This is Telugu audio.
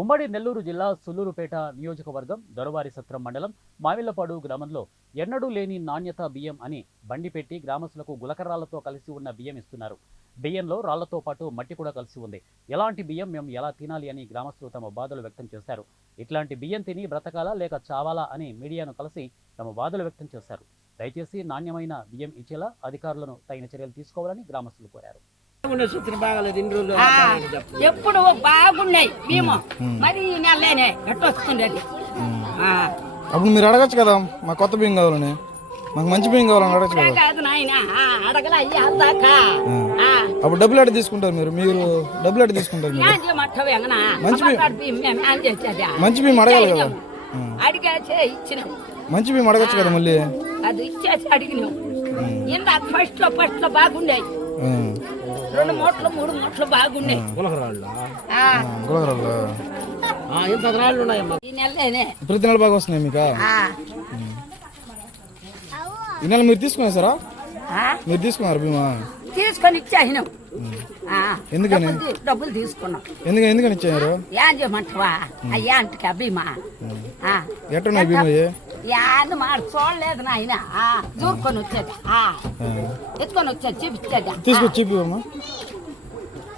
ఉమ్మడి నెల్లూరు జిల్లా సుళ్లూరుపేట నియోజకవర్గం దొరవారి సత్రం మండలం మామిళ్లపాడు గ్రామంలో ఎన్నడూ లేని నాణ్యత బియ్యం అని బండి పెట్టి గ్రామస్తులకు గులకరాళ్లతో కలిసి ఉన్న బియ్యం ఇస్తున్నారు. బియ్యంలో రాళ్లతో పాటు మట్టి కూడా కలిసి ఉంది. ఎలాంటి బియ్యం మేము ఎలా తినాలి అని గ్రామస్తులు తమ బాధలు వ్యక్తం చేశారు. ఇట్లాంటి బియ్యం తిని బ్రతకాలా లేక చావాలా అని మీడియాను కలిసి తమ బాధలు వ్యక్తం చేశారు. దయచేసి నాణ్యమైన బియ్యం ఇచ్చేలా అధికారులను తగిన చర్యలు తీసుకోవాలని గ్రామస్తులు కోరారు. ఎప్పుడు బాగున్నాయి మేము మరి నెలనే ఎట్టొస్తుండేది. అప్పుడు మీరు అడగచ్చు కదా, మా కొత్త బియ్యం కావాలని, మాకు మంచి బియ్యం కావాలని అడగచ్చు కదా. కాదు నాయన అడగల అప్పుడు డబ్బులు ఎట్ట తీసుకుంటారు మీరు డబ్బులు ఎట్ట తీసుకుంటారు మీరు? మంచి బియ్యం అడగాలి కదా. అడిగేసే ఇచ్చినాం. మంచి బియ్యం అడగచ్చు కదా మళ్ళీ. అది ఇచ్చేసి అడిగినాం. ఇంత ఫస్ట్ లో బాగుండేవి. 2 మూటలు 3 మూటలు బాగున్నాయి. ఈ నెలనే ప్రతి నెల బాగా వస్తున్నాయి మీకు? ఈ నెల మీరు తీసుకున్నారు సారా? మీరు తీసుకున్నారు బీమా? తీసుకొని ఇచ్చేసినాం. ఎందుకని డబ్బులు తీసుకున్నాం? ఎందుకని ఇచ్చారు? ఏం చేయమంటావా అయ్యా అంటకా బీమా ఎట్టున్నాయి బీమా? యాన్ని మాట చూడలేదు నాయన. దూరుకొని వచ్చేది ఎత్తుకొని వచ్చేది చూపించేది. తీసుకొచ్చి చూపిమ్మా.